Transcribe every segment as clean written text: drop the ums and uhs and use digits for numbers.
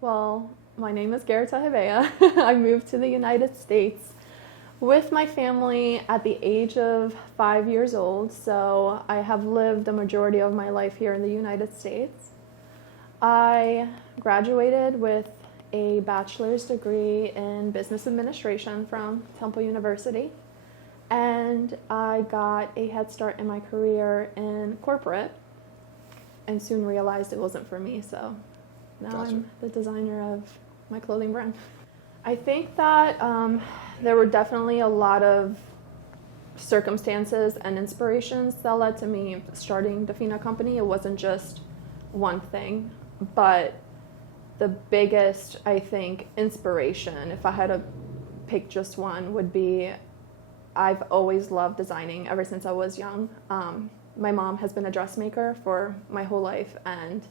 Well, my name is Gerta Hebeja. I moved to the United States with my family at the age of 5 years old, so I have lived the majority of my life here in the United States. I graduated with a bachelor's degree in business administration from Temple University, and I got a head start in my career in corporate and soon realized it wasn't for me, so now Gotcha. I'm the designer of my clothing brand. I think that there were definitely a lot of circumstances and inspirations that led to me starting Dafina Company. It wasn't just one thing, but the biggest, I think, inspiration, if I had to pick just one, would be I've always loved designing ever since I was young. My mom has been a dressmaker for my whole life, and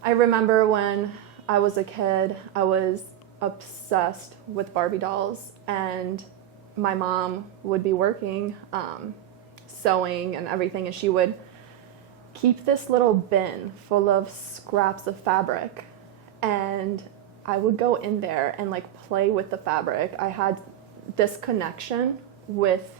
I remember when I was a kid, I was obsessed with Barbie dolls, and my mom would be working, sewing and everything, and she would keep this little bin full of scraps of fabric, and I would go in there and like play with the fabric. I had this connection with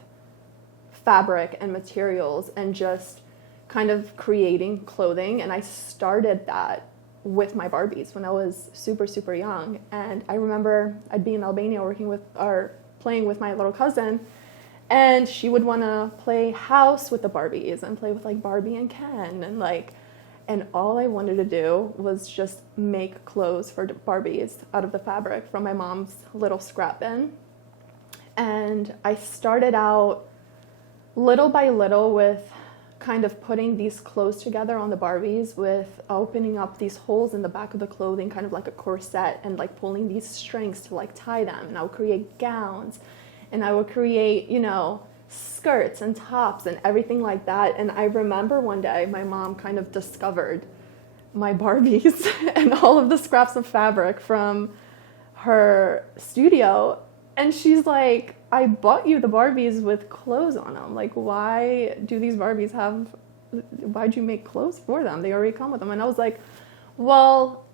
fabric and materials and just kind of creating clothing, and I started that with my Barbies when I was super young. And I remember I'd be in Albania working with or playing with my little cousin, and she would want to play house with the Barbies and play with like Barbie and Ken, and all I wanted to do was just make clothes for Barbies out of the fabric from my mom's little scrap bin. And I started out little by little with kind of putting these clothes together on the Barbies, with opening up these holes in the back of the clothing, kind of like a corset, and like pulling these strings to like tie them. And I would create gowns, and I would create, skirts and tops and everything like that. And I remember one day my mom kind of discovered my Barbies and all of the scraps of fabric from her studio. And she's like, I bought you the Barbies with clothes on them. Like, why'd you make clothes for them? They already come with them. And I was like, well,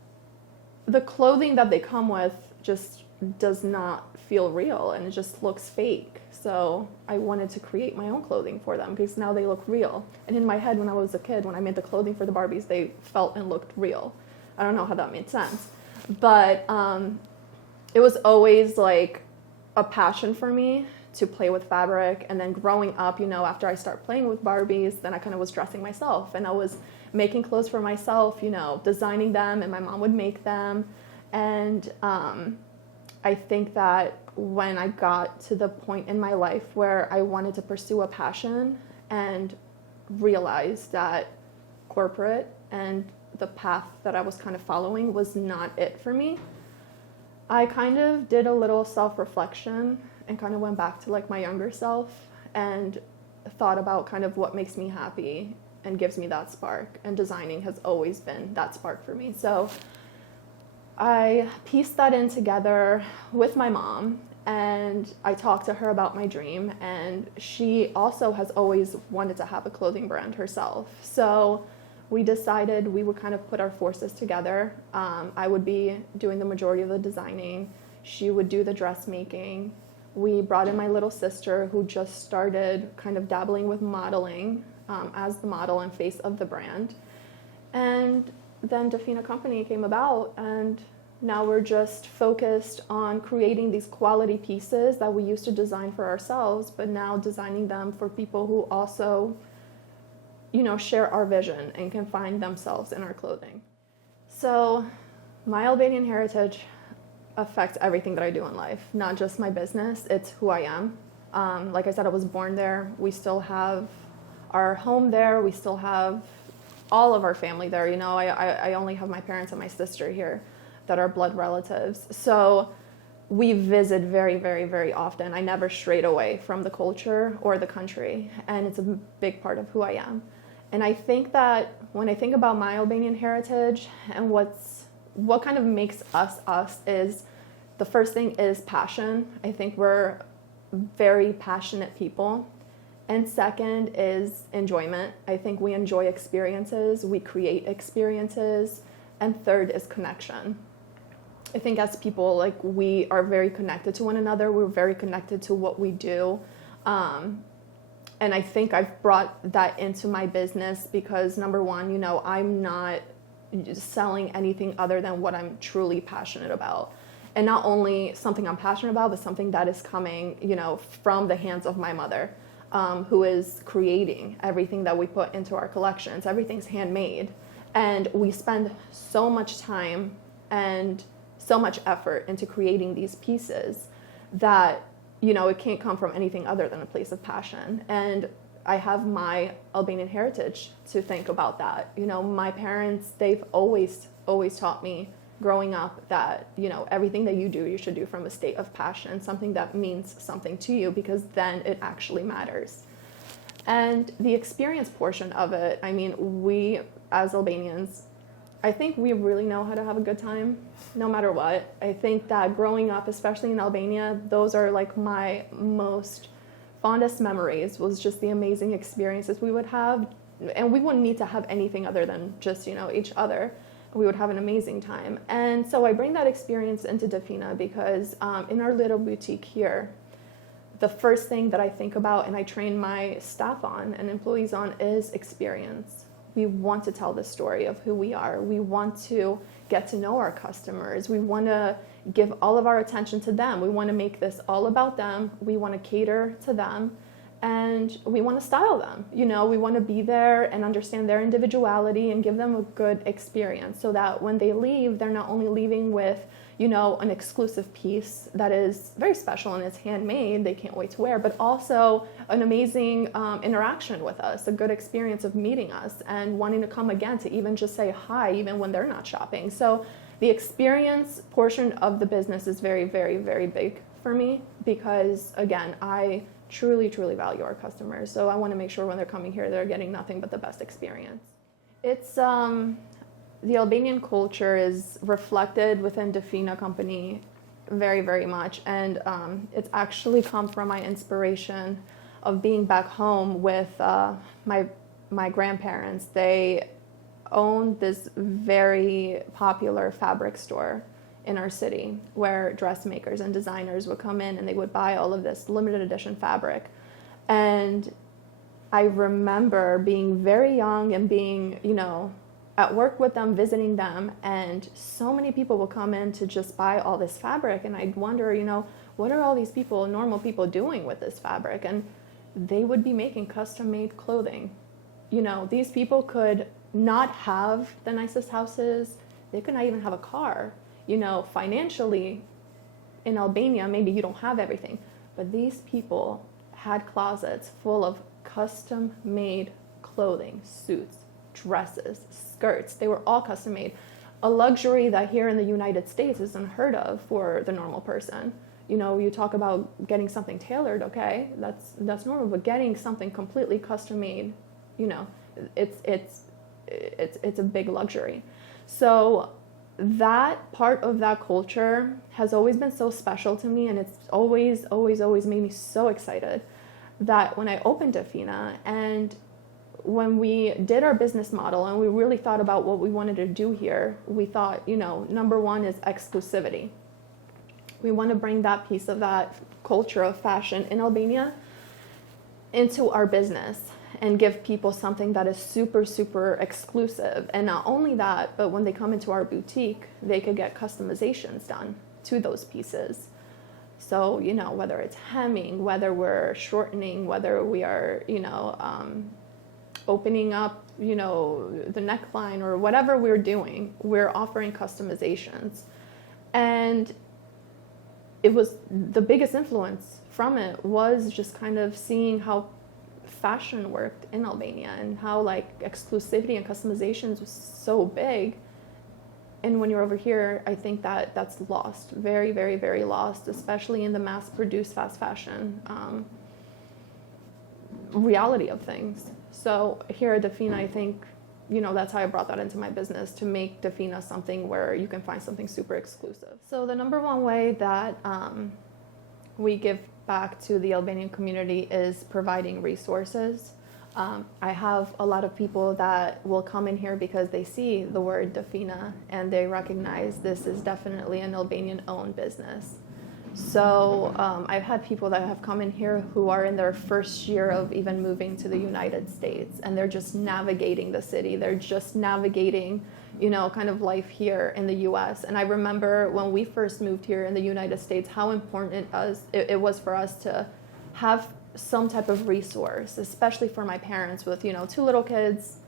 the clothing that they come with just does not feel real, and it just looks fake. So I wanted to create my own clothing for them because now they look real. And in my head, when I was a kid, when I made the clothing for the Barbies, they felt and looked real. I don't know how that made sense. But it was always like a passion for me to play with fabric. And then growing up, after I started playing with Barbies, then I kind of was dressing myself, and I was making clothes for myself, designing them, and my mom would make them. And I think that when I got to the point in my life where I wanted to pursue a passion and realized that corporate and the path that I was kind of following was not it for me, I kind of did a little self-reflection and kind of went back to like my younger self and thought about kind of what makes me happy and gives me that spark. And designing has always been that spark for me. So I pieced that in together with my mom, and I talked to her about my dream, and she also has always wanted to have a clothing brand herself. So we decided we would kind of put our forces together. I would be doing the majority of the designing. She would do the dressmaking. We brought in my little sister, who just started kind of dabbling with modeling as the model and face of the brand. And then Dafina Company came about, and now we're just focused on creating these quality pieces that we used to design for ourselves, but now designing them for people who also share our vision and can find themselves in our clothing. So my Albanian heritage affects everything that I do in life, not just my business. It's who I am. Like I said, I was born there. We still have our home there. We still have all of our family there. I only have my parents and my sister here that are blood relatives. So we visit very, very, very often. I never strayed away from the culture or the country, and it's a big part of who I am. And I think that when I think about my Albanian heritage and what kind of makes us us is, the first thing is passion. I think we're very passionate people. And second is enjoyment. I think we enjoy experiences, we create experiences. And third is connection. I think as people, like, we are very connected to one another. We're very connected to what we do. And I think I've brought that into my business because, number one, you know, I'm not selling anything other than what I'm truly passionate about. And not only something I'm passionate about, but something that is coming, you know, from the hands of my mother, who is creating everything that we put into our collections. Everything's handmade. And we spend so much time and so much effort into creating these pieces that, you know, it can't come from anything other than a place of passion. And I have my Albanian heritage to think about that. You know, my parents, they've always taught me growing up that, you know, everything that you do, you should do from a state of passion, something that means something to you, because then it actually matters. And the experience portion of it, I mean, we as Albanians, I think we really know how to have a good time no matter what. I think that growing up, especially in Albania, those are like my most fondest memories, was just the amazing experiences we would have. And we wouldn't need to have anything other than just, you know, each other. We would have an amazing time. And so I bring that experience into Dafina because in our little boutique here, the first thing that I think about and I train my staff on and employees on is experience. We want to tell the story of who we are. We want to get to know our customers. We want to give all of our attention to them. We want to make this all about them. We want to cater to them. And we want to style them. You know, we want to be there and understand their individuality and give them a good experience so that when they leave, they're not only leaving with, you know, an exclusive piece that is very special and it's handmade, they can't wait to wear, but also an amazing interaction with us, a good experience of meeting us and wanting to come again to even just say hi, even when they're not shopping. So the experience portion of the business is very, very, very big for me because, again, I truly, truly value our customers. So I want to make sure when they're coming here, they're getting nothing but the best experience. It's, the Albanian culture is reflected within Dafina company very, very much. And it's actually come from my inspiration of being back home with my grandparents. They owned this very popular fabric store in our city where dressmakers and designers would come in and they would buy all of this limited edition fabric. And I remember being very young and being, you know, at work with them, visiting them, and so many people would come in to just buy all this fabric. And I'd wonder, you know, what are all these people, normal people, doing with this fabric? And they would be making custom-made clothing. You know, these people could not have the nicest houses. They could not even have a car. You know, financially, in Albania, maybe you don't have everything, but these people had closets full of custom-made clothing, suits, dresses, skirts. They were all custom-made. A luxury that here in the United States is unheard of for the normal person. You know, you talk about getting something tailored, okay, that's normal, but getting something completely custom-made, you know, it's a big luxury. So that part of that culture has always been so special to me, and it's always made me so excited that when I opened Dafina and when we did our business model and we really thought about what we wanted to do here, we thought, you know, number one is exclusivity. We want to bring that piece of that culture of fashion in Albania into our business and give people something that is super, super exclusive. And not only that, but when they come into our boutique, they could get customizations done to those pieces. So, you know, whether it's hemming, whether we're shortening, whether we are, you know, opening up, you know, the neckline or whatever we're doing, we're offering customizations. And it was the biggest influence from it was just kind of seeing how fashion worked in Albania and how like exclusivity and customizations was so big. And when you're over here, I think that that's lost, very, very, very lost, especially in the mass-produced fast fashion reality of things. So here at Dafina, I think, you know, that's how I brought that into my business, to make Dafina something where you can find something super exclusive. So the number one way that we give back to the Albanian community is providing resources. I have a lot of people that will come in here because they see the word Dafina and they recognize this is definitely an Albanian-owned business. So I've had people that have come in here who are in their first year of even moving to the United States, and they're just navigating the city. They're just navigating, kind of life here in the U.S. And I remember when we first moved here in the United States, how important it was for us to have some type of resource, especially for my parents with, 2 little kids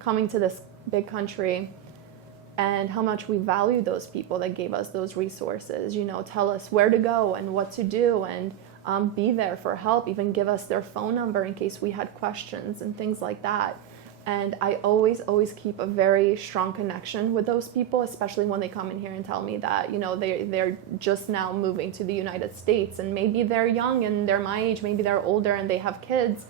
coming to this big country, and how much we value those people that gave us those resources, tell us where to go and what to do, and be there for help, even give us their phone number in case we had questions and things like that. And I always keep a very strong connection with those people, especially when they come in here and tell me that, they're just now moving to the United States, and maybe they're young and they're my age, maybe they're older and they have kids.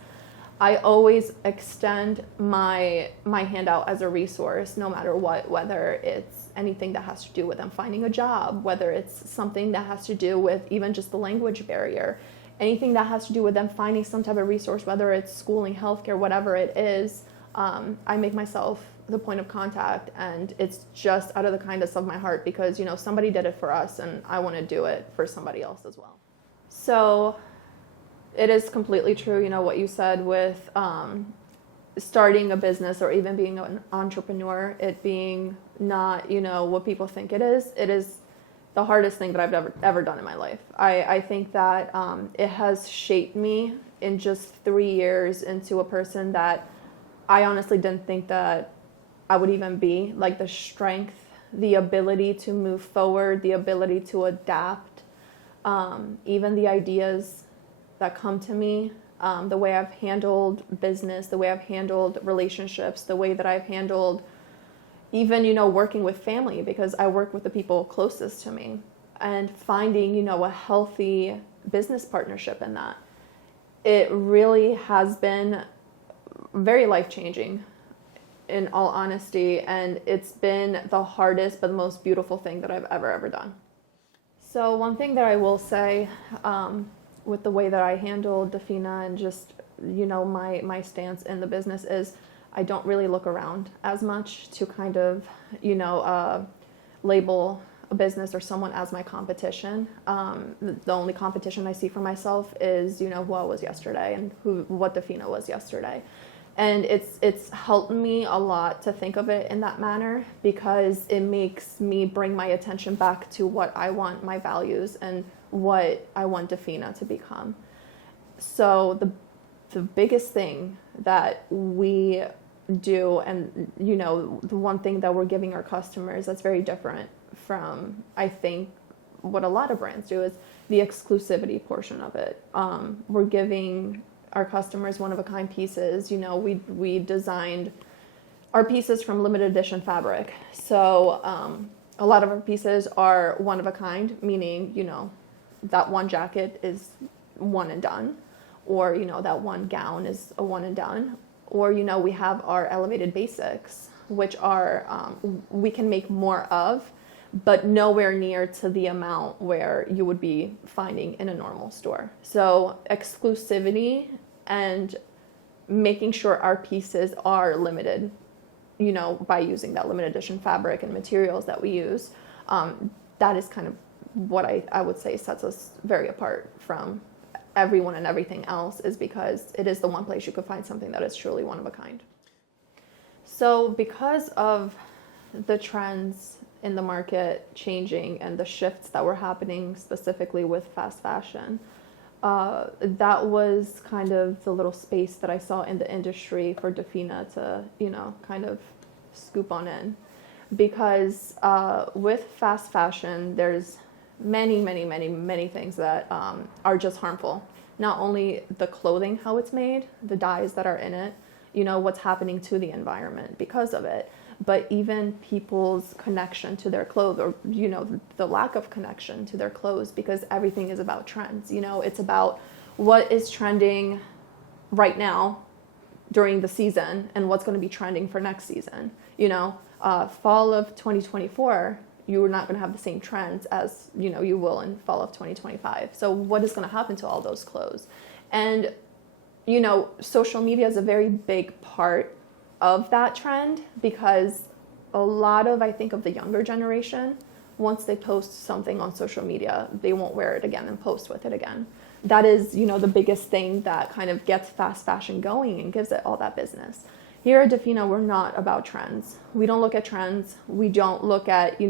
I always extend my hand out as a resource, no matter what, whether it's anything that has to do with them finding a job, whether it's something that has to do with even just the language barrier, anything that has to do with them finding some type of resource, whether it's schooling, healthcare, whatever it is. I make myself the point of contact, and it's just out of the kindness of my heart because, somebody did it for us and I want to do it for somebody else as well. So it is completely true, what you said with starting a business or even being an entrepreneur, it being not, what people think it is. It is the hardest thing that I've ever done in my life. I think that it has shaped me in just 3 years into a person that I honestly didn't think that I would even be. Like the strength, the ability to move forward, the ability to adapt, even the ideas that come to me, the way I've handled business, the way I've handled relationships, the way that I've handled even, working with family, because I work with the people closest to me, and finding, a healthy business partnership in that. It really has been very life-changing, in all honesty, and it's been the hardest but the most beautiful thing that I've ever done. So one thing that I will say with the way that I handle Dafina and just, my stance in the business is I don't really look around as much to kind of, label a business or someone as my competition. The only competition I see for myself is, who I was yesterday and what Dafina was yesterday. And it's helped me a lot to think of it in that manner, because it makes me bring my attention back to what I want, my values, and what I want Dafina to become. So the biggest thing that we do, and the one thing that we're giving our customers that's very different from, I think, what a lot of brands do, is the exclusivity portion of it. We're giving our customers one-of-a-kind pieces. We designed our pieces from limited edition fabric. So a lot of our pieces are one-of-a-kind, meaning, that one jacket is one and done, or, that one gown is a one and done, or, we have our elevated basics, which are, we can make more of, but nowhere near to the amount where you would be finding in a normal store. So exclusivity and making sure our pieces are limited, by using that limited edition fabric and materials that we use, that is kind of what I would say sets us very apart from everyone and everything else, is because it is the one place you could find something that is truly one of a kind. So because of the trends in the market changing and the shifts that were happening specifically with fast fashion, that was kind of the little space that I saw in the industry for Dafina to, kind of scoop on in. Because with fast fashion, there's many things that are just harmful. Not only the clothing, how it's made, the dyes that are in it, what's happening to the environment because of it, but even people's connection to their clothes, or, the lack of connection to their clothes, because everything is about trends. It's about what is trending right now during the season and what's going to be trending for next season. Fall of 2024, you're not going to have the same trends as, you will in fall of 2025. So what is going to happen to all those clothes? And social media is a very big part of that trend, because a lot of, I think, of the younger generation, once they post something on social media, they won't wear it again and post with it again. That is, the biggest thing that kind of gets fast fashion going and gives it all that business. Here at Dafina, we're not about trends. We don't look at trends. We don't look at,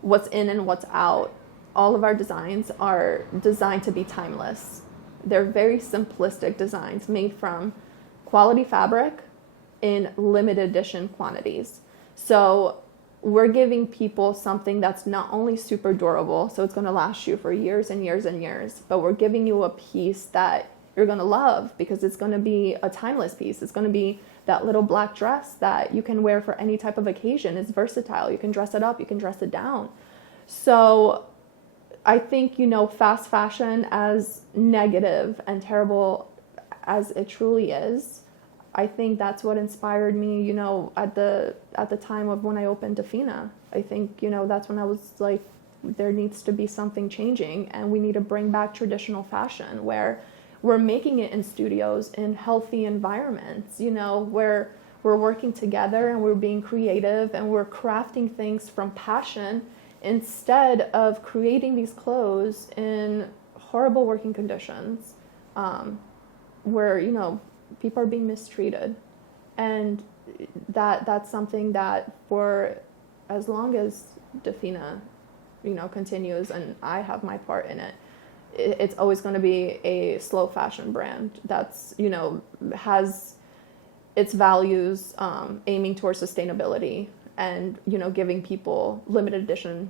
what's in and what's out. All of our designs are designed to be timeless. They're very simplistic designs made from quality fabric in limited edition quantities. So we're giving people something that's not only super durable, so it's going to last you for years and years and years, but we're giving you a piece that you're going to love, because it's going to be a timeless piece. It's going to be that little black dress that you can wear for any type of occasion. It's versatile. You can dress it up, you can dress it down. So I think, fast fashion, as negative and terrible as it truly is, I think that's what inspired me, at the time of when I opened Dafina. I think, that's when I was like, there needs to be something changing, and we need to bring back traditional fashion where we're making it in studios in healthy environments, where we're working together and we're being creative and we're crafting things from passion, instead of creating these clothes in horrible working conditions, where, people are being mistreated. And that's something that, for as long as Dafina, continues and I have my part in it, it's always going to be a slow fashion brand that's, has its values, aiming towards sustainability and, giving people limited edition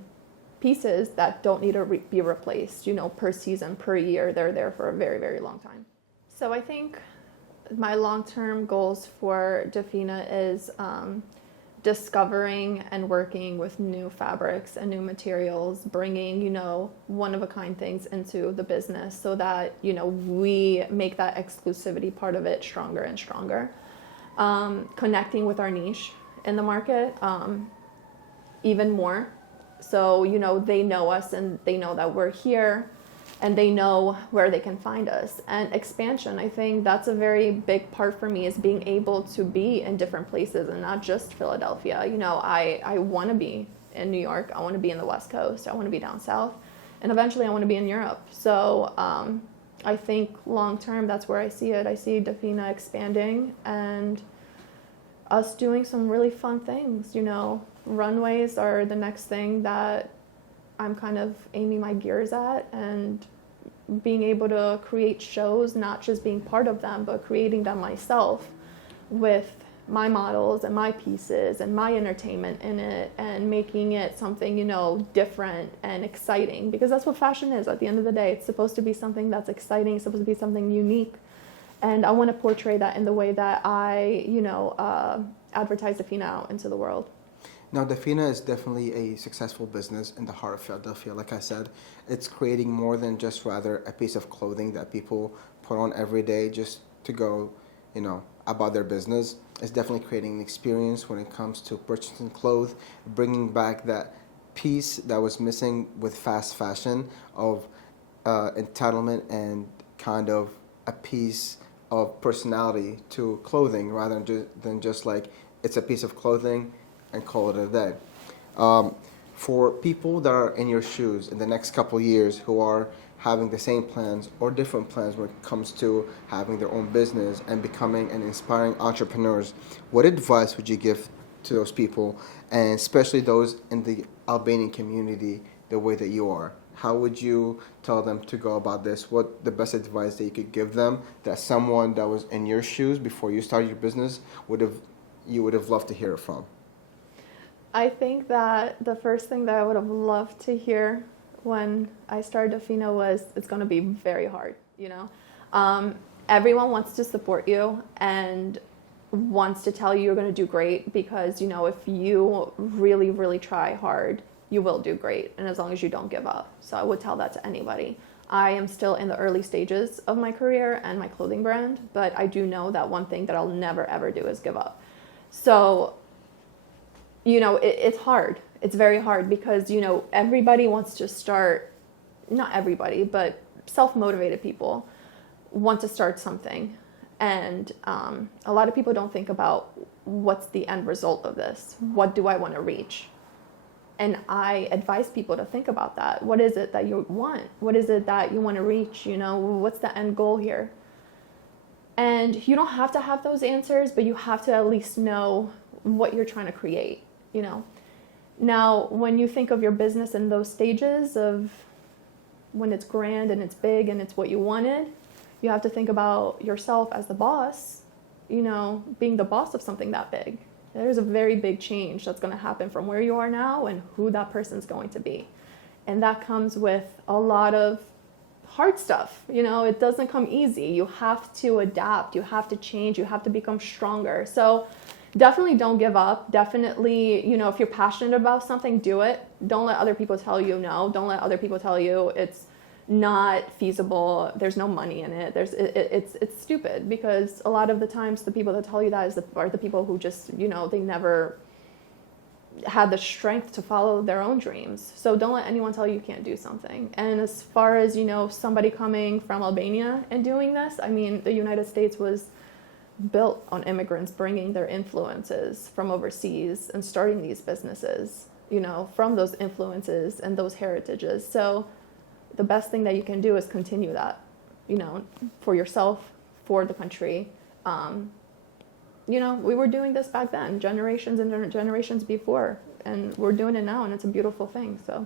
pieces that don't need to be replaced, per season, per year. They're there for a very, very long time. So I think my long-term goals for Dafina is discovering and working with new fabrics and new materials, bringing, one-of-a-kind things into the business so that, we make that exclusivity part of it stronger and stronger. Connecting with our niche in the market even more. So, they know us and they know that we're here, and they know where they can find us. And expansion, I think that's a very big part for me, is being able to be in different places and not just Philadelphia. I want to be in New York. I want to be in the West Coast. I want to be down south. And eventually I want to be in Europe. So I think long term, that's where I see it. I see Dafina expanding and us doing some really fun things. Runways are the next thing that I'm kind of aiming my gears at, and being able to create shows, not just being part of them, but creating them myself with my models and my pieces and my entertainment in it, and making it something, different and exciting, because that's what fashion is at the end of the day. It's supposed to be something that's exciting, it's supposed to be something unique. And I want to portray that in the way that I, advertise Dafina out into the world. Now, Dafina is definitely a successful business in the heart of Philadelphia. Like I said, it's creating more than just rather a piece of clothing that people put on every day just to go, about their business. It's definitely creating an experience when it comes to purchasing clothes, bringing back that piece that was missing with fast fashion of entitlement and kind of a piece of personality to clothing, rather than just like it's a piece of clothing and call it a day. For people that are in your shoes in the next couple of years, who are having the same plans or different plans when it comes to having their own business and becoming an inspiring entrepreneurs, what advice would you give to those people, and especially those in the Albanian community the way that you are? How would you tell them to go about this? What the best advice that you could give them, that someone that was in your shoes before you started your business you would have loved to hear it from? I think that the first thing that I would have loved to hear when I started Dafina was, it's going to be very hard, Everyone wants to support you and wants to tell you you're going to do great, because, if you really, really try hard, you will do great, and as long as you don't give up. So I would tell that to anybody. I am still in the early stages of my career and my clothing brand, but I do know that one thing that I'll never, ever do is give up. So it's hard. It's very hard because, everybody wants to start, not everybody, but self-motivated people want to start something. And a lot of people don't think about what's the end result of this. What do I want to reach? And I advise people to think about that. What is it that you want? What is it that you want to reach? You know, what's the end goal here? And you don't have to have those answers, but you have to at least know what you're trying to create, you know. Now, when you think of your business in those stages of when it's grand and it's big and it's what you wanted, you have to think about yourself as the boss, you know, being the boss of something that big. There's a very big change that's going to happen from where you are now and who that person's going to be. And that comes with a lot of hard stuff. You know, it doesn't come easy. You have to adapt. You have to change. You have to become stronger. So definitely don't give up. Definitely, you know, if you're passionate about something, do it. Don't let other people tell you no. Don't let other people tell you it's not feasible, there's no money in it, it's stupid, because a lot of the times the people that tell you that are the people who just, you know, they never had the strength to follow their own dreams. So don't let anyone tell you you can't do something. And as far as, you know, somebody coming from Albania and doing this, I mean, the United States was built on immigrants bringing their influences from overseas and starting these businesses, you know, from those influences and those heritages. So the best thing that you can do is continue that, you know, for yourself, for the country. You know, we were doing this back then, generations and generations before, and we're doing it now, and it's a beautiful thing, so.